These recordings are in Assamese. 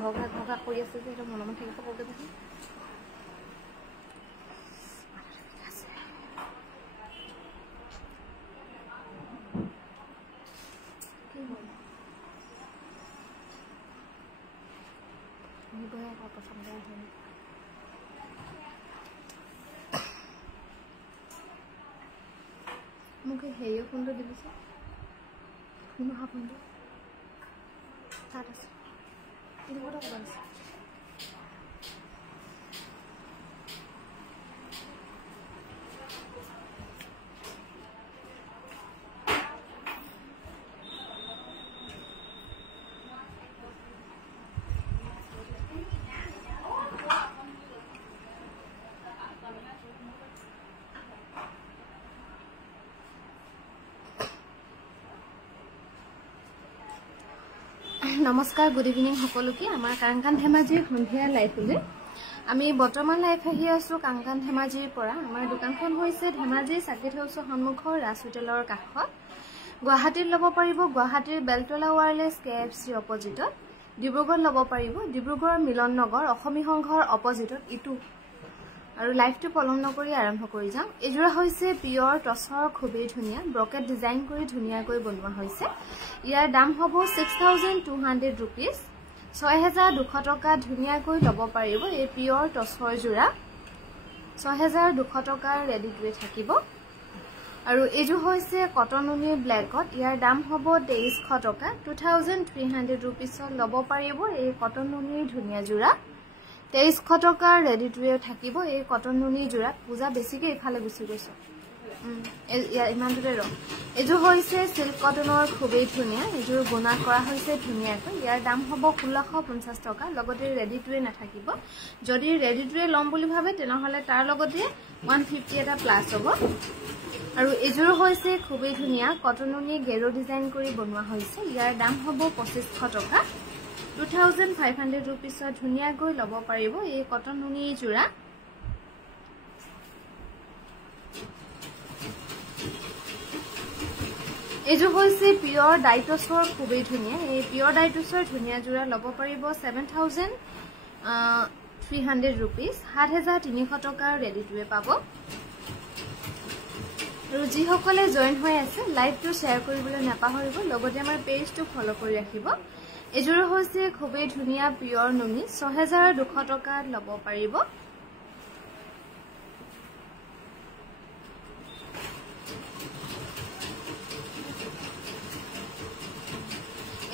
ঘগা ঘগা কৰি আছে যে এটা মনে মনে থাকিব কওকে দেখি मुझे हेयो फोन तो दिबिसे फोन हा फोन तार আছে ఇది కూడా బాగుంది नमस्कार गुड इवनिंग সকলোকে আমাৰ কাংকান ধেমাজিৰ সন্ধিয়া লাইভলৈ আমি বৰ্তমান লাইভ আহি আছো কাংকান ধেমাজিৰ পৰা আমাৰ দোকানখন হৈছে ধেমাজি সাকিট হাউছৰ সন্মুখৰ ৰাজ হোটেলৰ কাষত গুৱাহাটীত লব পাৰিব গুৱাহাটীৰ বেলতলা ওয়াৰলেছ কেএফসি অপজিটত ডিব্ৰুগড় লব পাৰিব ডিব্ৰুগড় মিলন নগৰ অসমী সংঘৰ অপজিটত ইটো আৰু লাইভটো পলম নকৰি আৰম্ভ কৰি যাম এজোৰা হৈছে পিয়ৰ টছৰ খুবেই ধুনিয়া ব্ৰকেট ডিজাইন কৰি ধুনিয়াকৈ বনোৱা হৈছে ইয়াৰ দাম হ'ব 6200 रुपीस 6200 টকা ধুনিয়াকৈ লব পাৰিব এই পিয়ৰ টছৰ জোৰা 6200 টকাৰ ৰেডি কৰি থাকিব আৰু এজো হৈছে কটননি ব্ল্যাকত ইয়াৰ দাম হ'ব 2300 টকা 2300 रुपीस লব পাৰিব এই কটননিৰ ধুনিয়া জোৰা 2300 টকাৰ ৰেডি টুৱে থাকিব এই কটননি জোৰা পূজা বেছিকে ইফালে গুছি গৈছে ইমান দূৰে ৰ এজো হৈছে সিল্ক কটনৰ খুবেই ধুনিয়া এজোৰ বনা কৰা হৈছে ধুনিয়াকৈ ইয়াৰ দাম হ'ব 1650 টকা লগতে ৰেডি টুৱে নাথাকিব যদি ৰেডি টুৱে লম বুলি ভাবে তেনেহলে তাৰ লগতে 150 এটা প্লাস হ'ব আৰু এজোৰ হৈছে খুবেই ধুনিয়া কটননি গেৰো ডিজাইন কৰি বনোৱা হৈছে ইয়াৰ দাম হ'ব 2500 টকা 2500 रुपीस ধুনিয়াকৈ লব পাৰিব এই কটননি জোৰা এজো হৈছে পিয়ৰ ডাইটছৰ খুবেই ধুনিয়া এই পিয়ৰ ডাইটছৰ ধুনিয়া জোৰা লব পাৰিব 7300 रुपीस 7300 টকাৰ ৰেডি টুৱে পাব আৰু যি সকলে জয়েন হৈ আছে লাইভটো শেয়াৰ কৰিবলৈ নাপাহৰিব লগতে আমাৰ পেজটো ফলো কৰি ৰাখিব এজোৰ হৈছে খুবেই ধুনিয়া পিয়ৰ নুনি 6200 টকা লব পাৰিব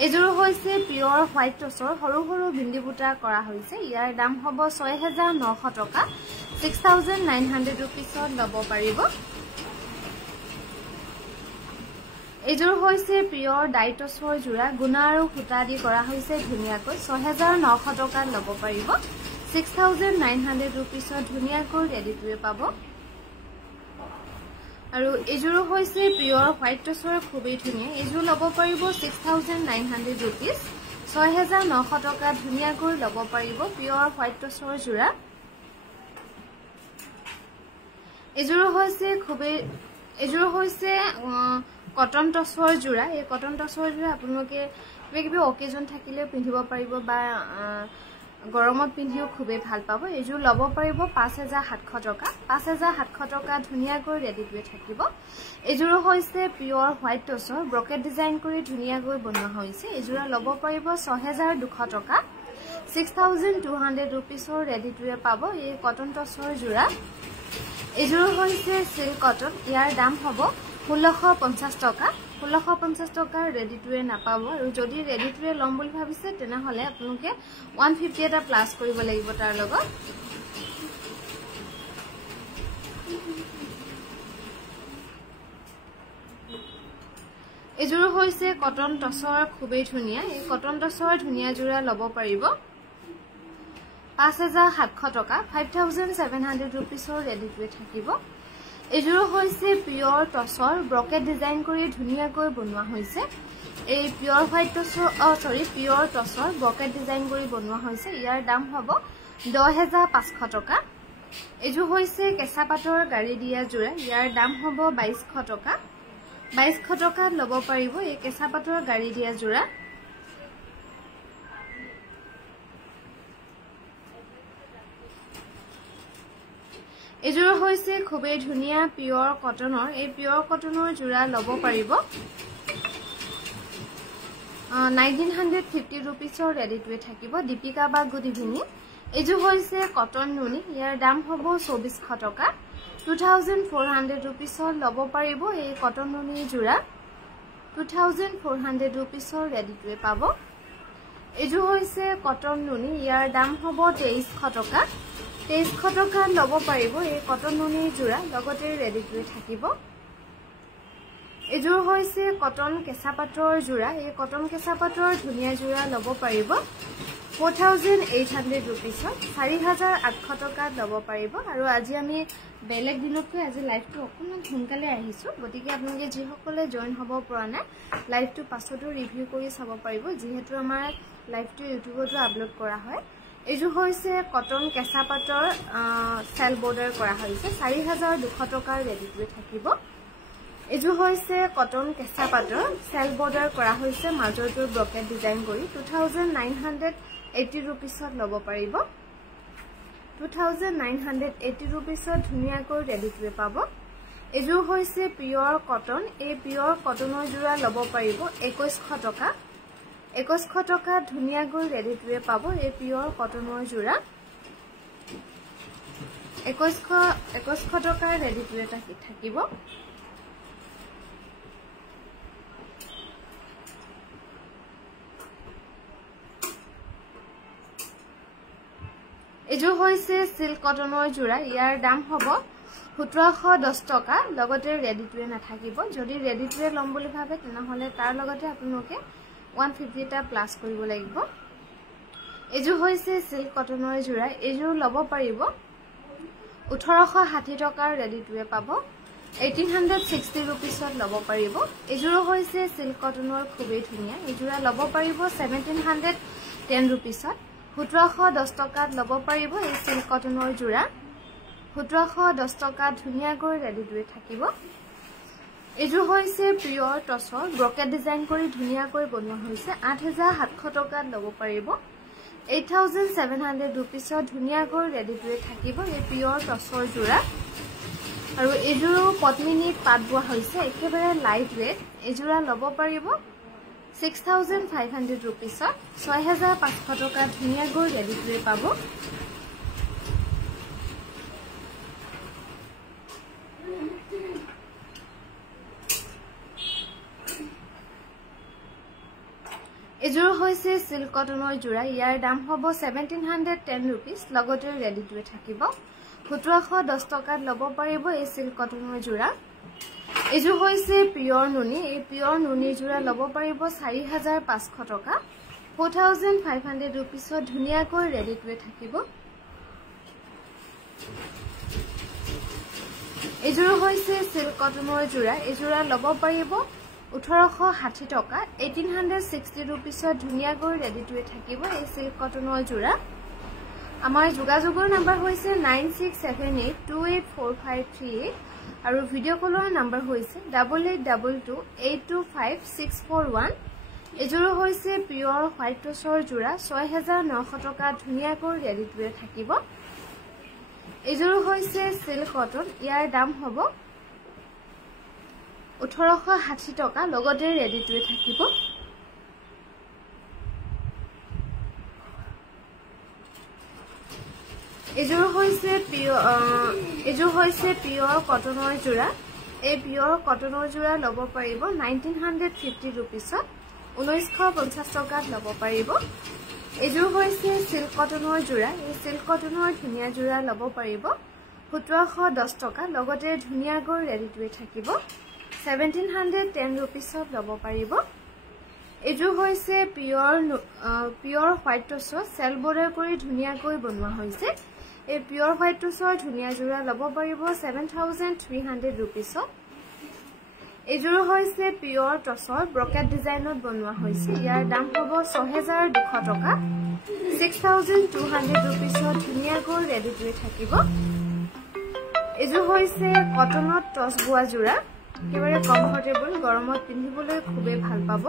এজোৰ হৈছে পিয়ৰ হোৱাইট টছৰ সৰু সৰু বিন্দু বুটা কৰা হৈছে ইয়াৰ দাম হ'ব 6900 টকা 6900 रुपीस লব পাৰিব এজোৰ হৈছে পিয়ৰ ডাইটছৰ জোৰা গুণা আৰু খুটা দি কৰা হৈছে ধুনিয়াকৈ 6900 টকা লব পাৰিব 6900 रुपीस ধুনিয়াকৈ ৰেডি টুৱে পাব আৰু এজোৰ হৈছে পিয়ৰ হোৱাইট টছৰ খুবেই ধুনিয়া এজোৰ লব পাৰিব 6900 रुपीस 6900 টকা ধুনিয়াকৈ লব পাৰিব পিয়ৰ হোৱাইট টছৰ জোৰা এজোৰ হৈছে কটন টছৰ জোৰা এই কটন টছৰ জোৰা আপোনালোকে কিবা অকেজন থাকিলে পিন্ধিব পাৰিব বা গৰমত পিন্ধিও খুবেই ভাল পাব এজোৰ লব পাৰিব 5700 টকা 5700 টকা ধুনিয়াকৈ ৰেডি কৰি থাকিব এজোৰ হৈছে পিয়ৰ হোৱাইট টছৰ ব্ৰকেট ডিজাইন কৰি ধুনিয়াকৈ বনোৱা হৈছে এজোৰ লব পাৰিব 6200 টকা 6200 रुपीस ৰেডি টুৱে পাব এই কটন টছৰ জোৰা এজোৰ হৈছে সিল্ক কটন ইয়াৰ দাম হ'ব 1650 টকা 1650 টকা ৰেডি টুৱে নাপাব আৰু যদি ৰেডি টুৱে লম বুলি ভাবিছে তেনেহলে আপোনালোকে 150 এটা প্লাস কৰিব লাগিব তাৰ লগত এজোৰ হৈছে কটন টছৰ খুবেই ধুনিয়া এই কটন টছৰ ধুনিয়া জোৰা লব পাৰিব 5700 টকা 5700 रुपीस ৰেডি টুৱে থাকিব এজোৰ হৈছে পিয়ৰ টছৰ ব্ৰকেট ডিজাইন কৰি ধুনিয়াকৈ বনোৱা হৈছে এই পিয়ৰ হোৱাইট টছৰ পিয়ৰ টছৰ ব্ৰকেট ডিজাইন কৰি বনোৱা হৈছে ইয়াৰ দাম হ'ব 10500 টকা এজোৰ হৈছে কেঁচা পাটৰ গাড়ী দিয়া জোৰা ইয়াৰ দাম হ'ব 2200 টকা 2200 টকা লব পাৰিব এই কেঁচা পাটৰ গাড়ী দিয়া জোৰা এযোৰ হৈছে খুবেই ধুনীয়া পিওৰ কটনৰ এই পিওৰ কটনৰ যোৰা ল'ব পাৰিব 1950 रुपीसर रेडी टू থাকিব দীপিকা বা গুড ইভিনিং এযোৰ হৈছে কটন নুনি ইয়াৰ দাম হ'ব 2400 টকা 2400 रुपीसर ল'ব পাৰিব এই কটন নুনি যোৰা 2400 रुपीसर रेडी टू পাব এযোৰ হৈছে কটন নুনি ইয়াৰ দাম হ'ব 2300 টকা 2300 টকা ল'ব পাৰিব এই কটন নুনি যোৰা লগতে ৰেডি টু থাকিব এযোৰ হৈছে কটন কেঁচা পাটৰ যোৰা এই কটন কেঁচা পাটৰ ধুনিয়া যোৰা ল'ব পাৰিব 4800 रुपीसৰ 4800 টকা ল'ব পাৰিব আৰু আজি আমি বেলেগ দিনতকৈ আজি লাইভটো অকমান সোনকালে আহিছো গতিকে আপোনালোকে যিসকলে জয়েন হ'ব পৰা নাই লাইভটো পাছতো ৰিভিউ কৰি চাব পাৰিব যিহেতু আমাৰ লাইভটো ইউটিউবতো আপলোড কৰা হয় এযোৰ হৈছে কটন কেঁচা পাটৰ সেল বৰ্ডাৰ কৰা হৈছে 4200 টকাৰ ৰেডি টু থাকিব এযোৰ হৈছে কটন কেঁচা পাটৰ সেল বৰ্ডাৰ কৰা হৈছে মাজৰটো ব্ৰকেট ডিজাইন কৰি 2980 रुपीसত ল'ব পাৰিব 2980 रुपीसত ধুনিয়াকৈ ৰেডি টু পাব এযোৰ হৈছে পিওৰ কটন এই পিওৰ কটনৰ যোৰা ল'ব পাৰিব 2100 টকা 2100 টকা ধুনিয়াকৈ ৰেডি টু পাব এই পিওৰ কটনৰ যোৰা 2100 টকা ৰেডি টু থাকিব এযোৰ হৈছে সিল্ক কটনৰ যোৰা ইয়াৰ দাম হ'ব 1710 টকা লগতে ৰেডি টু নাথাকিব যদি ৰেডি টু লম বুলি ভাবে তেনেহলে তাৰ লগতে আপোনালোকে 150 টা প্লাস কৰিব লাগিব এযোৰ হৈছে সিল্ক কটনৰ যোৰা এযোৰ ল'ব পাৰিব 1860 টকাৰ ৰেডি টু পাব 1860 रुपीसত ল'ব পাৰিব এযোৰ হৈছে সিল্ক কটনৰ খুবেই ধুনিয়া এযোৰা ল'ব পাৰিব 1710 रुपीसত 1710 টকাত ল'ব পাৰিব এই সিল্ক কটনৰ যোৰা 1710 টকা ধুনিয়াকৈ ৰেডি টু থাকিব এযোৰ হৈছে পিওৰ টছৰ ব্ৰকেট ডিজাইন কৰি ধুনিয়াকৈ বনোৱা হৈছে 8700 টকাত ল'ব পাৰিব 8700 रुपीसত ধুনিয়াকৈ ৰেডি টু থাকিব এই পিওৰ টছৰ যোৰা আৰু এযোৰ পদ্মিনীত পাট বোৱা হৈছে একেবাৰে লাইট ওয়েট এযোৰা ল'ব পাৰিব 6500 रुपीसত 6500 টকা ধুনিয়াকৈ ৰেডি টু পাব এযোৰ হৈছে সিল্ক কটনৰ যোৰা ইয়াৰ দাম হ'ব 1710 रुपीस লগতে ৰেডি টু থাকিব 1710 টকাত ল'ব পাৰিব এই সিল্ক কটনৰ যোৰা এযোৰ হৈছে পিওৰ নুনি এই পিওৰ নুনি যোৰা ল'ব পাৰিব 4500 টকা 4500 रुपीसত ধুনিয়াকৈ ৰেডি টু থাকিব এযোৰ হৈছে সিল্ক কটনৰ যোৰা এযোৰা ল'ব পাৰিব 1860 টকা 1860 रुपीसত ধুনিয়াকৈ ৰেডি টু থাকিব এই সিল্ক কটনৰ যোৰা আমাৰ যোগাযোগৰ নম্বৰ হৈছে 9678284538 আৰু ভিডিঅ' কলৰ নম্বৰ হৈছে 8822825641 এযোৰ হৈছে পিওৰ হোৱাইট টছৰ যোৰা 6900 টকা ধুনিয়াকৈ ৰেডি টু থাকিব এযোৰ হৈছে সিল্ক কটন ইয়াৰ দাম হ'ব 1860 টকা লগতে ৰেডি টু থাকিব এযোৰ হৈছে পিওৰ কটনৰ যোৰা এই পিওৰ কটনৰ যোৰা ল'ব পাৰিব 1950 रुपीसত 1950 টকাত ল'ব পাৰিব এযোৰ হৈছে সিল্ক কটনৰ যোৰা এই সিল্ক কটনৰ ধুনিয়া যোৰা ল'ব পাৰিব 1710 টকা লগতে ধুনিয়াকৈ ৰেডি টু থাকিব 1710 रुपीसত ল'ব পাৰিব এযোৰ হৈছে পিওৰ হোৱাইট টছৰ সেল বৰ্ডাৰ কৰি ধুনিয়াকৈ বনোৱা হৈছে এই পিওৰ হোৱাইট টছৰ ধুনিয়া যোৰা ল'ব পাৰিব 7300 रुपीसত এযোৰ হৈছে পিওৰ টছৰ ব্ৰকেট ডিজাইনত বনোৱা হৈছে ইয়াৰ দাম হ'ব 6200 টকা 6200 रुपीसত ধুনিয়াকৈ ৰেডি টু থাকিব এযোৰ হৈছে কটনত টছ বোৱা যোৰা একেবাৰে কমফৰ্টেবল গৰমত পিন্ধিবলৈ খুবেই ভাল পাব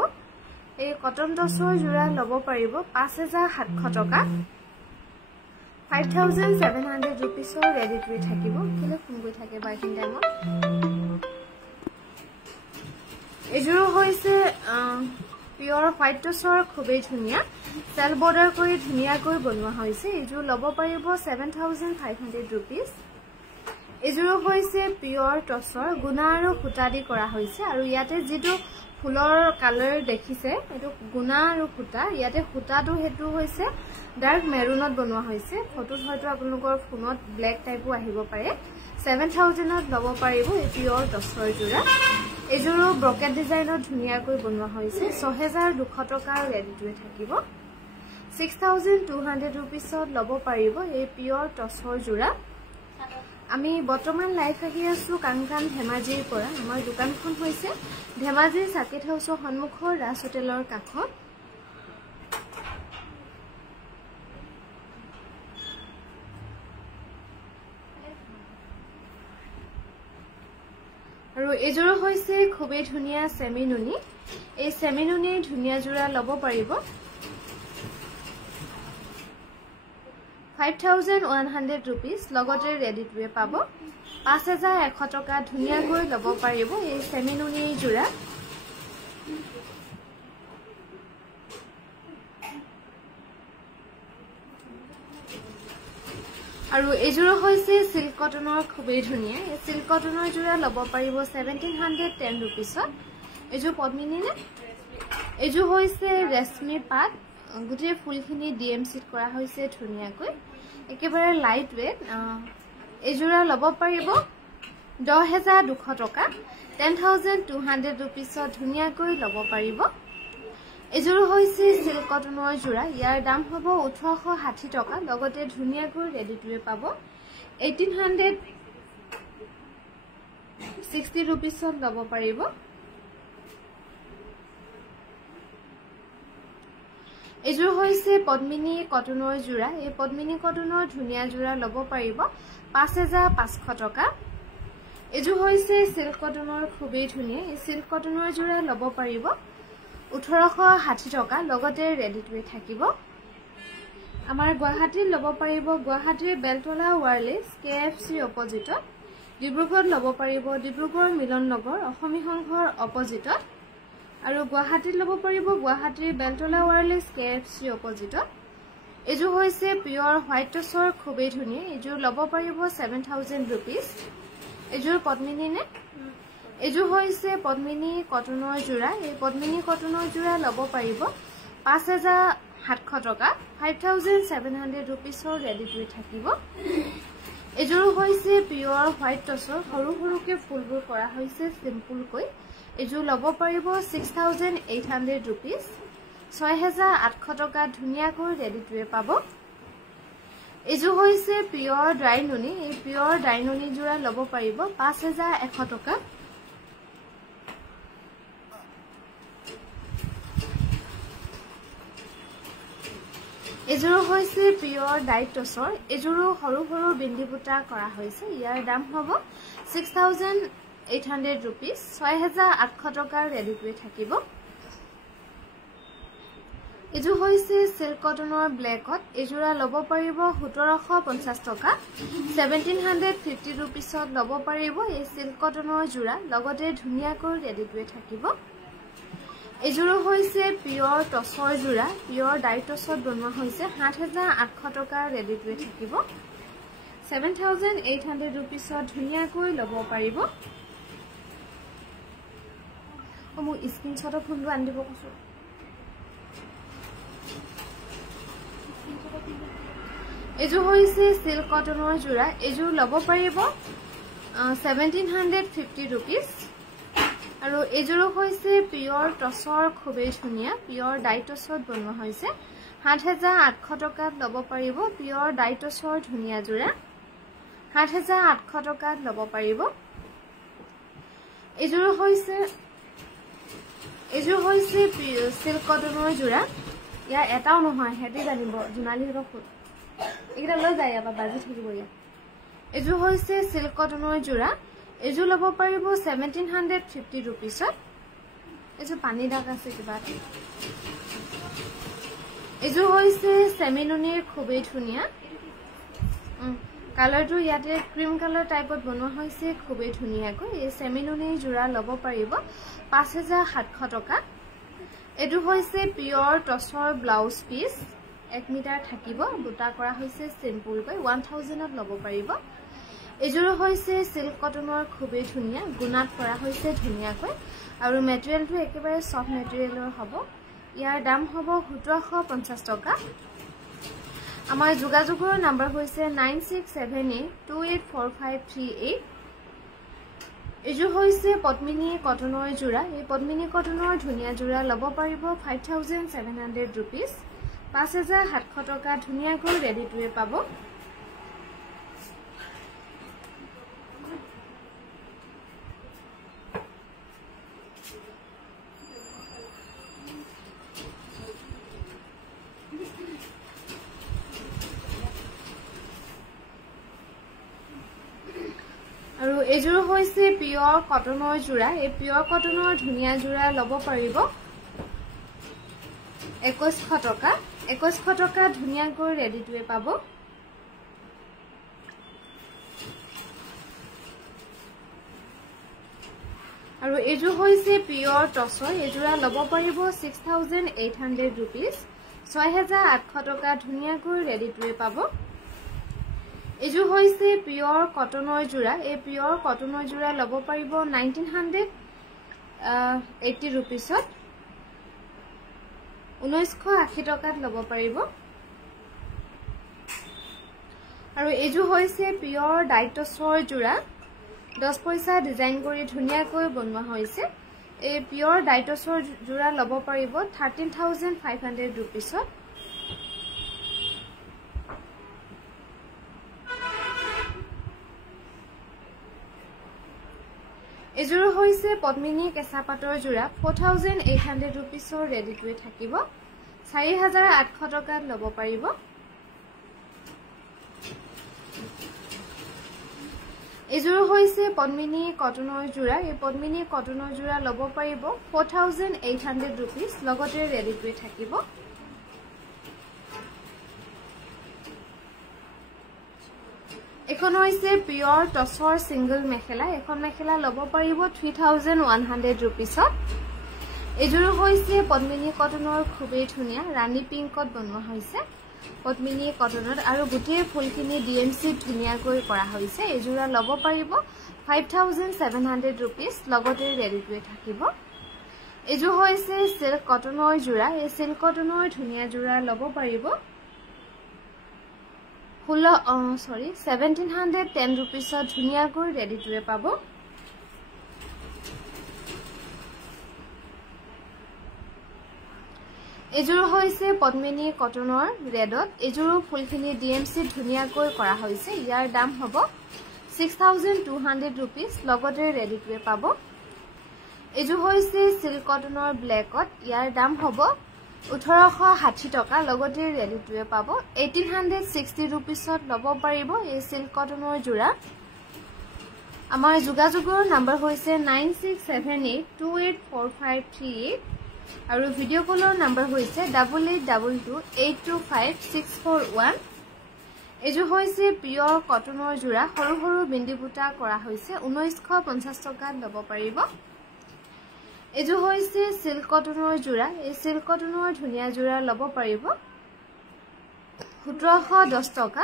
এই কটন টছৰ যোৰা ল'ব পাৰিব 5700 টকা 5,700 rupees ready to থাকিব কেলে ফোন কৰি থাকে বাইকিং টাইমত এজোৰ হৈছে পিওৰ হোয়াইট টসৰ খুবেই ধুনিয়া সেল বৰ্ডাৰ কৰি ধুনিয়াকৈ বনোৱা হৈছে এজোৰ লব পাৰিব 7,500 rupees এজোৰ হৈছে পিওৰ টসৰ গুণা আৰু খুটা দি কৰা হৈছে আৰু ইয়াতে যেটো ফুলৰ কালাৰ দেখিছে এটো গুণা আৰু খুটা ইয়াতে খুটাটো হেতু হৈছে ডাৰ্ক মেৰুনত বনোৱা হৈছে ফটোত হয়তো আপোনালোকৰ ফোনত ব্ল্যাক টাইপো আহিব পাৰে 7,000 ত লব পাৰিব এই পিওৰ টসৰ জোৰা এজোৰ ব্ৰকেট ডিজাইনত ধুনিয়াকৈ বনোৱা হৈছে 6,200 টকা ৰেডি টু থাকিব 6,200 rupees ত লব পাৰিব এই পিওৰ টসৰ জোৰা আমি বৰ্তমান লাইভ আহি আছো কাংকান ধেমাজিৰ পৰা আমাৰ দোকানখন হৈছে ধেমাজি সাকেট হাউসৰ সন্মুখৰ ৰাজ হোটেলৰ কাষত আৰু এজোৰ হৈছে খুবেই ধুনিয়া সেমিনুনি এই সেমিনুনি ধুনিয়া জোৰা লব পাৰিব 5,100 rupees লগতে ৰেডি টু পাব 5,100 টকা ধুনিয়াকৈ লব পাৰিব এই সেমিনুনি জোৰা আৰু এজোৰ হৈছে সিল্ক কটনৰ খুবেই ধুনিয়া এই সিল্ক কটনৰ জোৰা লব পাৰিব 1,710 rupees এজোৰ পদ্মিনী নে এজোৰ হৈছে ৰেশমি পাট গুটি ফুলখিনি ডিএমসি কৰা হৈছে ধুনিয়াকৈ একেবাৰে লাইট ওয়েট এজোৰা লব পাৰিব 10,200 টকা 10,200 rupees ধুনিয়াকৈ লব পাৰিব এজোৰ হৈছে সিল্ক কটনৰ জোৰা ইয়াৰ দাম হ'ব 1,860 টকা লগতে ধুনিয়াকৈ ৰেডি টু পাব 1,860 rupees লব পাৰিব এজোৰ হৈছে পদ্মিনী কটনৰ জোৰা এই পদ্মিনী কটনৰ ধুনিয়া জোৰা লব পাৰিব 5,500 টকা এজোৰ হৈছে সিল্ক কটনৰ খুবেই ধুনিয়া এই সিল্ক কটনৰ জোৰা লব পাৰিব 1,860 টকা লগতে ৰেডি টু থাকিব আমাৰ গুৱাহাটীত লব পাৰিব গুৱাহাটীৰ বেলতলা ওয়াৰলেস কেএফসি অপজিটত ডিব্ৰুগড়ত লব পাৰিব ডিব্ৰুগড় মিলন নগৰ অসমী সংঘৰ অপজিটত আৰু গুৱাহাটীত লব পাৰিব গুৱাহাটীৰ বেলতলা ওয়াৰলেস কেএফসি অপজিটত এজোৰ হৈছে পিওৰ হোয়াইট টসৰ খুবেই ধুনিয়া এজোৰ লব পাৰিব 7,000 rupees এজোৰ পদ্মিনী নে এজোৰ হৈছে পদ্মিনী কটনৰ জোৰা এই পদ্মিনী কটনৰ জোৰা লব পাৰিব 5,700 টকা 5,700 rupees ৰেডি টু থাকিব এজোৰ হৈছে পিওৰ হোয়াইট টসৰ সৰু সৰুকে ফুলবোৰ কৰা হৈছে সিম্পল কৈ এজোৰ লব পাৰিব 6,800 rupees 6,800 টকা ধুনিয়াকৈ ৰেডি টু পাব এজোৰ হৈছে পিওৰ ডাইনুনি এই পিওৰ ডাইনুনি জোৰা লব পাৰিব 5,100 টকা এজোৰ হৈছে পিওৰ ডাইট টসৰ এজোৰ সৰু সৰু বিন্দি বুটা কৰা হৈছে ইয়াৰ দাম হ'ব 6,800 rupees 6,800 টকা ৰেডি টু থাকিব এজোৰ হৈছে সিল্ক কটনৰ ব্ল্যাকত এজোৰা লব পাৰিব 1,750 টকা 1,750 rupees লব পাৰিব এই সিল্ক কটনৰ জোৰা লগতে ধুনিয়াকৈ ৰেডি টু থাকিব এজোৰ হৈছে পিওৰ টসৰ জোৰা পিওৰ ডাইট টসত বনোৱা হৈছে 7,800 টকা ৰেডি টু থাকিব 7,800 rupees ধুনিয়াকৈ লব পাৰিব মোৰ স্ক্ৰিনশ্বটৰ ফোনটো আনি দিব কৈছো এজোৰ হৈছে সিল্ক কটনৰ জোৰা এজোৰ লব পাৰিব 1,750 rupees আৰু এজোৰ হৈছে পিওৰ টসৰ খুবেই ধুনিয়া পিওৰ ডাইট টসত বনোৱা হৈছে 7,800 টকাত লব পাৰিব পিওৰ ডাইট টসৰ ধুনিয়া জোৰা 7,800 টকাত লব পাৰিব এজোৰ হৈছে সিল্ক কটনৰ জোৰা ইয়াৰ এটাও নহয় হেডি জানিব জোনালীৰ ফুল এইটা লৈ যায় ইয়াৰ বাজি থাকিব ইয়া এজোৰ হৈছে সিল্ক কটনৰ জোৰা এজোৰ লব পাৰিব 1,750 rupees এজোৰ পানী দাগ আছে কিবা এজোৰ হৈছে সেমিনুনিৰ খুবেই ধুনিয়া কালাৰটো ইয়াতে ক্ৰীম কালাৰ টাইপত বনোৱা হৈছে খুবেই ধুনীয়াকৈ এই চেমিনুনি জোৰা ল'ব পাৰিব 5700 টকা এটো হৈছে পিওৰ টছৰ ব্লাউজ পিস 1 মিটাৰ থাকিব বুটা কৰা হৈছে সিম্পল কৈ 1000 ত ল'ব পাৰিব এজোৰ হৈছে সিল্ক কটনৰ খুবেই ধুনীয়া গুণাত কৰা হৈছে ধুনীয়াকৈ আৰু মেটেৰিয়েলটো একেবাৰে সফট মেটেৰিয়েলৰ হ'ব ইয়াৰ দাম হ'ব 1750 টকা আমাৰ যোগাযোগৰ নম্বৰ হৈছে 9678284538 এজো হৈছে পদ্মিনী কটনৰ জোৰা এই পদ্মিনী কটনৰ ধুনীয়া জোৰা ল'ব পাৰিব 5700 रुपीस 5700 টকা ধুনীয়াকৈ ৰেডি টুৱে পাব আৰু এজোৰ হৈছে পিওৰ কটনৰ জোৰা এই পিওৰ কটনৰ ধুনীয়া জোৰা ল'ব পাৰিব 2100 টকা 2100 টকা ধুনীয়াকৈ ৰেডি টুৱে পাব আৰু এজোৰ হৈছে পিওৰ টছৰ এজোৰা ল'ব পাৰিব 6800 रुपीस 6800 টকা ধুনীয়াকৈ ৰেডি টুৱে পাব এজো হৈছে পিওৰ কটনৰ জোৰা এই পিওৰ কটনৰ জোৰা ল'ব পাৰিব 1980 रुपीसত 1980 টকাত ল'ব পাৰিব আৰু এজো হৈছে পিওৰ ডাইটছৰ জোৰা 10 পইচা ডিজাইন কৰি ধুনীয়াকৈ বনোৱা হৈছে এই পিওৰ ডাইটছৰ জোৰা ল'ব পাৰিব 13500 रुपीसত এজোৰ হৈছে পদ্মিনী কেঁচা পাটৰ জোৰা 4800 रुपीसৰ ৰেডি টুৱে থাকিব 4800 টকাত ল'ব পাৰিব এজোৰ হৈছে পদ্মিনী কটনৰ জোৰা এই পদ্মিনী কটনৰ জোৰা ল'ব পাৰিব 4800 रुपीस লগতে ৰেডি টুৱে থাকিব এখন হৈছে পিওৰ টছৰ সিঙ্গল মেখেলা এখন মেখেলা ল'ব পাৰিব 3100 रुपीसত এজোৰ হৈছে পদ্মিনী কটনৰ খুবেই ধুনীয়া ৰাণী পিংকত বনোৱা হৈছে পদ্মিনী কটনত আৰু গুটিৰ ফুলখিনি ডিএমসি ধুনীয়াকৈ কৰা হৈছে এজোৰা ল'ব পাৰিব 5700 रुपीस লগতে ৰেডি টুৱে থাকিব এজো হৈছে সিল্ক কটনৰ জোৰা এই সিল্ক কটনৰ ধুনীয়া জোৰা ল'ব পাৰিব 1710 रुपीसত ধুনীয়াকৈ ৰেডি টুৱে পাব এজোৰ হৈছে পদ্মিনী কটনৰ ৰেডত এজোৰ ফুলখিনি ডিএমসি ধুনীয়াকৈ কৰা হৈছে ইয়াৰ দাম হ'ব 6200 रुपीस লগতে ৰেডি টুৱে পাব এজোৰ হৈছে সিল্ক কটনৰ ব্ল্যাকত ইয়াৰ দাম হ'ব 1860 টকা লগতে ৰেডি টুৱে পাব 1860 रुपीसত ল'ব পাৰিব এই সিল্ক কটনৰ জোৰা আমাৰ যোগাযোগৰ নম্বৰ হৈছে 9678284538 আৰু ভিডিও কলৰ নম্বৰ হৈছে 8822825641 এজো হৈছে পিওৰ কটনৰ জোৰা সৰু সৰু বিন্দি বুটা কৰা হৈছে 1950 টকাত ল'ব পাৰিব এজো হৈছে সিল্ক কটনৰ জোৰা এই সিল্ক কটনৰ ধুনীয়া জোৰা ল'ব পাৰিব 1710 টকা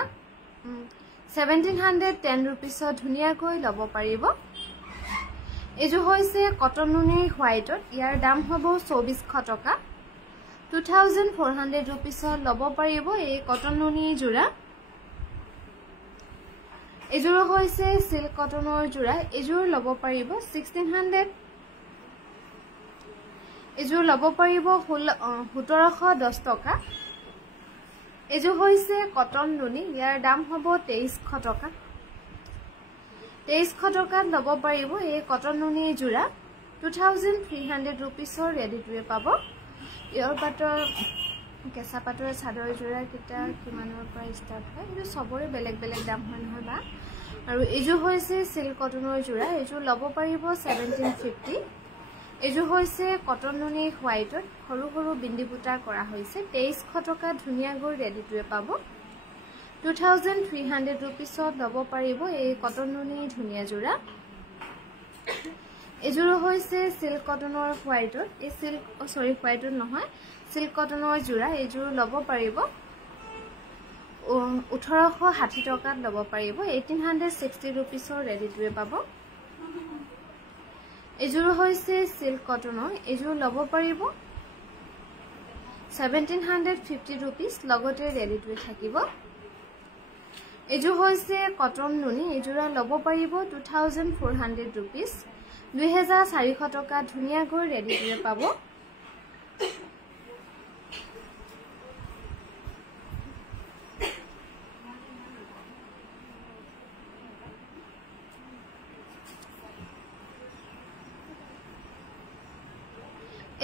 1710 रुपीसত ধুনীয়াকৈ ল'ব পাৰিব এজো হৈছে কটন নুনি হোৱাইটত ইয়াৰ দাম হ'ব 2400 টকা 2400 रुपीसত ল'ব পাৰিব এই কটন নুনি জোৰা এজোৰ হৈছে সিল্ক কটনৰ জোৰা এজোৰ ল'ব পাৰিব 1600 এজোৰ ল'ব পাৰিব 1710 টকা এজো হৈছে কটন নুনি ইয়াৰ দাম হ'ব 2300 টকা 2300 টকাত ল'ব পাৰিব এই কটন নুনি জোৰা 2300 रुपीसৰ ৰেডি টুৱে পাব ইয়াৰ পাটৰ কেঁচা পাটৰ চাদৰ জোৰা কিটা কিমানৰ পৰা ষ্টাৰ্ট হয় এই সবৰে বেলেগ বেলেগ দাম হয় নহয় বা আৰু এজো হৈছে সিল্ক কটনৰ জোৰা এজো ল'ব পাৰিব 1750 এজো হৈছে কটন নুনি হোৱাইটত সৰু সৰু বিন্দি বুটা কৰা হৈছে 2300 টকা ধুনীয়াকৈ ৰেডি টুৱে পাব 2300 रुपीसत लब पारिब এই কটন নুনি ধুনিয়া জোড়া এজোৰ হৈছে সিল্ক কটনৰ হোৱাইটৰ এই সিল্ক সৰি হোৱাইটৰ নহয় সিল্ক কটনৰ জোড়া এজোৰ লব পাৰিব 1860 টকাত লব পাৰিব 1860 रुपीसৰ ৰেডি টু পাব এজোৰ হৈছে সিল্ক কটনৰ এজোৰ লব পাৰিব 1750 रुपीस লগতে ৰেডি টু থাকিব এজোৰ হৈছে কটন নুনি এজোৰা লব পাৰিব 2400 रुपीस 2400 টকা ধুনিয়া গৈ ৰেডি টু পাব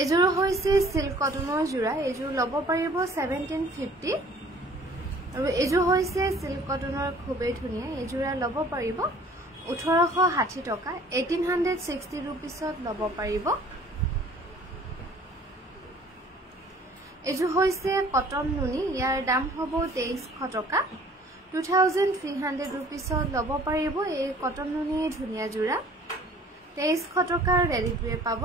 এজোৰ হৈছে সিল্ক কটনৰ জোড়া এজোৰ লব পাৰিব 1750 আৰু এজোৰ হৈছে সিল্ক কটনৰ খুবেই ধুনিয়া এজোৰা লব পাৰিব 1860 টকা 1860 रुपीसত লব পাৰিব এজোৰ হৈছে কটন নুনি ইয়াৰ দাম হ'ব 2300 টকা 2300 रुपीसত লব পাৰিব এই কটন নুনি ধুনিয়া জোড়া 2300 টকাৰ ৰেডি টু পাব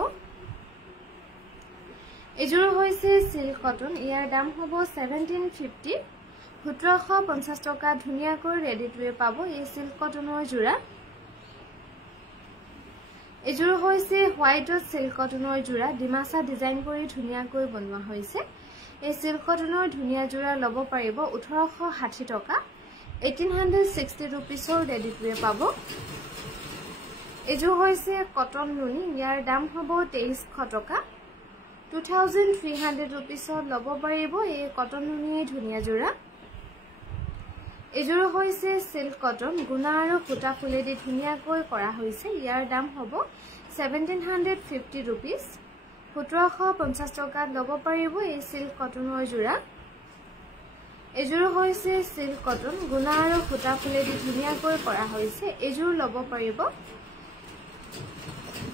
এজোৰ হৈছে সিল্ক কটন ইয়াৰ দাম হ'ব 1750 1750 টকা ধুনিয়াকৈ ৰেডি টু পাব এই সিল্ক কটনৰ জোড়া এজোৰ হৈছে হোৱাইটত সিল্ক কটনৰ জোড়া ডিমাসা ডিজাইন কৰি ধুনিয়াকৈ বনোৱা হৈছে এই সিল্ক কটনৰ ধুনিয়া জোড়া লব পাৰিব 1860 টকা 1860 रुपीसৰ ৰেডি টু পাব এজোৰ হৈছে কটন নুনি ইয়াৰ দাম হ'ব 2300 টকা 2300 रुपीसত লব পাৰিব এই কটন নুনি ধুনিয়া জোড়া এজোৰ হৈছে সিল্ক কটন গুণা আৰু ফুটা ফুলেদি ধুনিয়াকৈ কৰা হৈছে ইয়াৰ দাম হ'ব 1750 रुपीस 1750 টকাত লব পাৰিব এই সিল্ক কটনৰ জোড়া এজোৰ হৈছে সিল্ক কটন গুণা আৰু ফুটা ফুলেদি ধুনিয়াকৈ কৰা হৈছে এজোৰ লব পাৰিব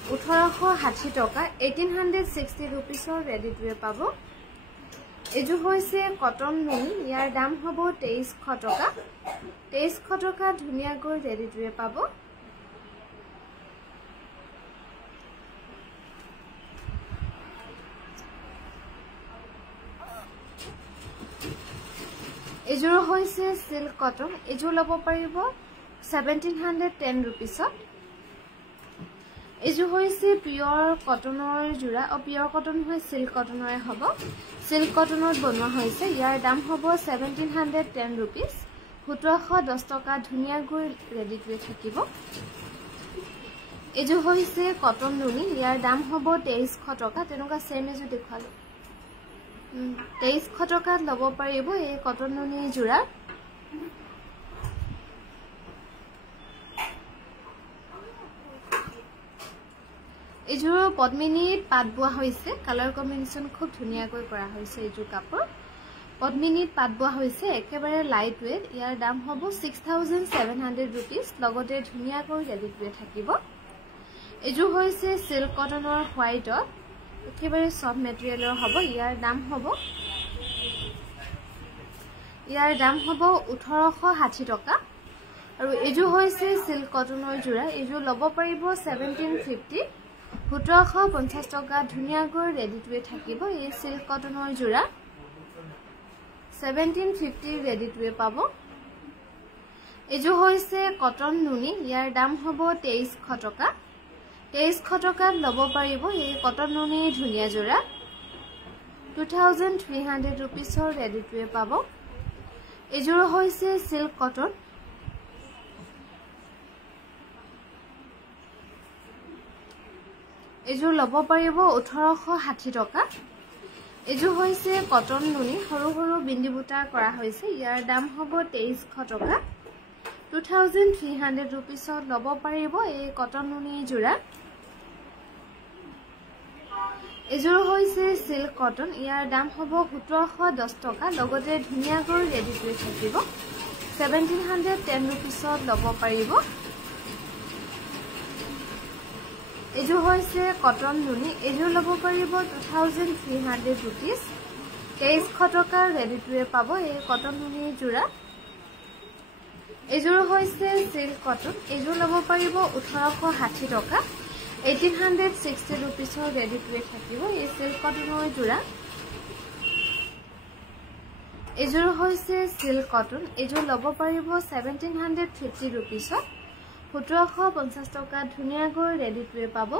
1860 টকা 1860 रुपीसৰ ৰেডি টু পাব এজোৰ হৈছে কটন নুনি ইয়াৰ দাম হ'ব 2300 টকা 2300 টকা ধুনিয়াকৈ ৰেডি টু পাব এজোৰ হৈছে সিল্ক কটন এজোৰ লব পাৰিব 1710 रुपीसত এজোৰ হৈছে পিওৰ কটনৰ জোড়া পিওৰ কটন হয় সিল্ক কটনৰে হ'ব সিল্ক কটনত বনোৱা হৈছে ইয়াৰ দাম হ'ব 1710 रुपीस 1710 টকা ধুনিয়াকৈ ৰেডি টু থাকিব এজোৰ হৈছে কটন নুনি ইয়াৰ দাম হ'ব 2300 টকা তেনেকুৱা সেম এজোৰ দেখালো 2300 টকাত লব পাৰিব এই কটন নুনি জোড়া এজোৰ পদ্মিনীত পাট বোৱা হৈছে কালাৰ কম্বিনেশন খুব ধুনিয়াকৈ কৰা হৈছে এজোৰ কাপোৰ পদ্মিনীত পাট বোৱা হৈছে একেবাৰে লাইট ওয়েট ইয়াৰ দাম হ'ব 6700 रुपीस লগতে ধুনিয়াকৈ ৰেডি টু থাকিব এজোৰ হৈছে সিল্ক কটনৰ হোৱাইটত একেবাৰে সফট মেটেৰিয়েলৰ হ'ব ইয়াৰ দাম হ'ব 1860 টকা আৰু এজোৰ হৈছে সিল্ক কটনৰ জোড়া এজোৰ লব পাৰিব 1750 1750 টকা ধুনিয়াকৈ ৰেডি টু থাকিব এই সিল্ক কটনৰ জোড়া 1750 ৰেডি টু পাব এজোৰ হৈছে কটন নুনি ইয়াৰ দাম হ'ব 2300 টকা 2300 টকাত লব পাৰিব এই কটন নুনি ধুনিয়া জোড়া 2300 रुपीसৰ ৰেডি টু পাব এজোৰ হৈছে সিল্ক কটন এজোৰ লব পাৰিব 1860 টকা এজোৰ হৈছে কটন নুনি সৰু সৰু বিন্দি বুটা কৰা হৈছে ইয়াৰ দাম হ'ব 2300 টকা 2300 रुपीसত লব পাৰিব এই কটন নুনি জোড়া এজোৰ হৈছে সিল্ক কটন ইয়াৰ দাম হ'ব 1710 টকা লগতে ধুনিয়াকৈ ৰেডি টু থাকিব 1710 रुपीसত লব পাৰিব এজোৰ হৈছে কটন নুনি এজোৰ লব পাৰিব 2300 रुपीस 2300 টকা ৰেডি টু পাব এই কটন নুনি জোড়া এইযোৰ হৈছে সিল্ক কটন এইযোৰ ল'ব পাৰিব 1860 টকা 1860 रुपीसৰ ৰেডি টু ৱেৰ থাকিব এই সিল্ক কটনৰ যোৰা এইযোৰ হৈছে সিল্ক কটন এইযোৰ ল'ব পাৰিব 1750 रुपीसৰ 1750 টকা ধুনিয়াকৈ ৰেডি টু ৱেৰ পাব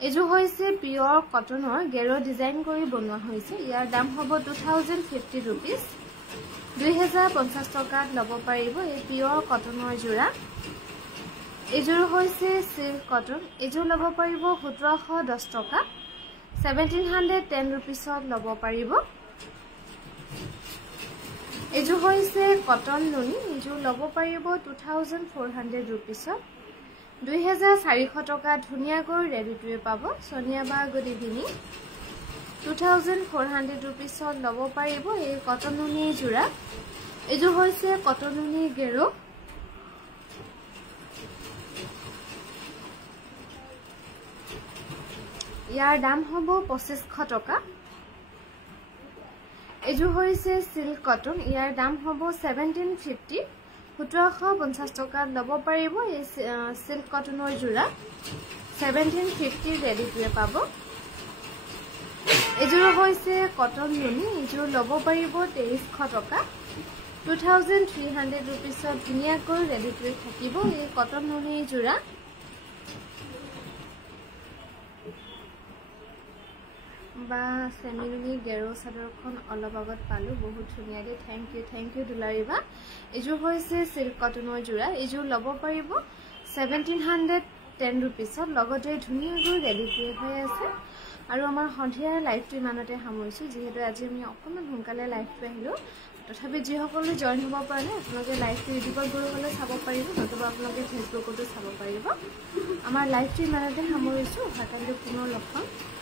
এইযোৰ হৈছে পিয়ৰ কটনৰ গেৰো ডিজাইন কৰি বনোৱা হৈছে ইয়াৰ দাম হ'ব 2050 रुपीस 2050 টকাত ল'ব পাৰিব এই পিয়ৰ কটনৰ যোৰা এইযোৰ হৈছে সিল্ক কটন এইযোৰ ল'ব পাৰিব 1710 টকা 1710 रुपीसত ল'ব পাৰিব এইযোৰ হৈছে কটন নুনি এইযোৰ ল'ব পাৰিব 2400 रुपीसত 2400 টকা ধুনিয়াকৈ ৰেডি টু ৱেৰ পাব সোনিয়া বা গুড ইভিনিং 2400 रुपीसত ল'ব পাৰিব এই কটন নুনি যোৰা এইযোৰ হৈছে কটন নুনি গেৰো ইয়াৰ দাম হ'ব 2500 টকা এইযোৰ হৈছে সিল্ক কটন ইয়াৰ দাম হ'ব 1750 1750 টকাত ল'ব পাৰিব এই সিল্ক কটনৰ যোৰা 1750 ৰেডি টু ৱেৰ পাব এইযোৰ হৈছে কটন নুনি এইযোৰ ল'ব পাৰিব 2300 টকা 2300 रुपीसত ধুনিয়াকৈ ৰেডি টু ৱেৰ থাকিব এই কটন নুনি যোৰা বা সেমিনুনি গেৰো চাদৰখন অলপ আগত পালো বহুত ধুনিয়াকৈ থ্যাংক ইউ দুলাৰিবা এইযোৰ হৈছে সিল্ক কটনৰ যোৰা এইযোৰ ল'ব পাৰিব 1710 रुपीसত লগতে ধুনিয়াকৈ ৰেডি টু ৱেৰ হৈ আছে আৰু আমাৰ সন্ধিয়াৰ লাইভটো ইমানতে সামৰিছো যেহেতু আজি আমি অকমান সোনকালে লাইভটো আহিলো তথাপি যিসকলে জয়েন হ'ব পৰা নাই আপোনালোকে লাইভটো ইউটিউবত গৈ হ'লে চাব পাৰিব নতুবা আপোনালোকে ফেচবুকতো চাব পাৰিব আমাৰ লাইভটো ইমানতে সামৰিছো ভালকৈ পুনৰ লগ পাম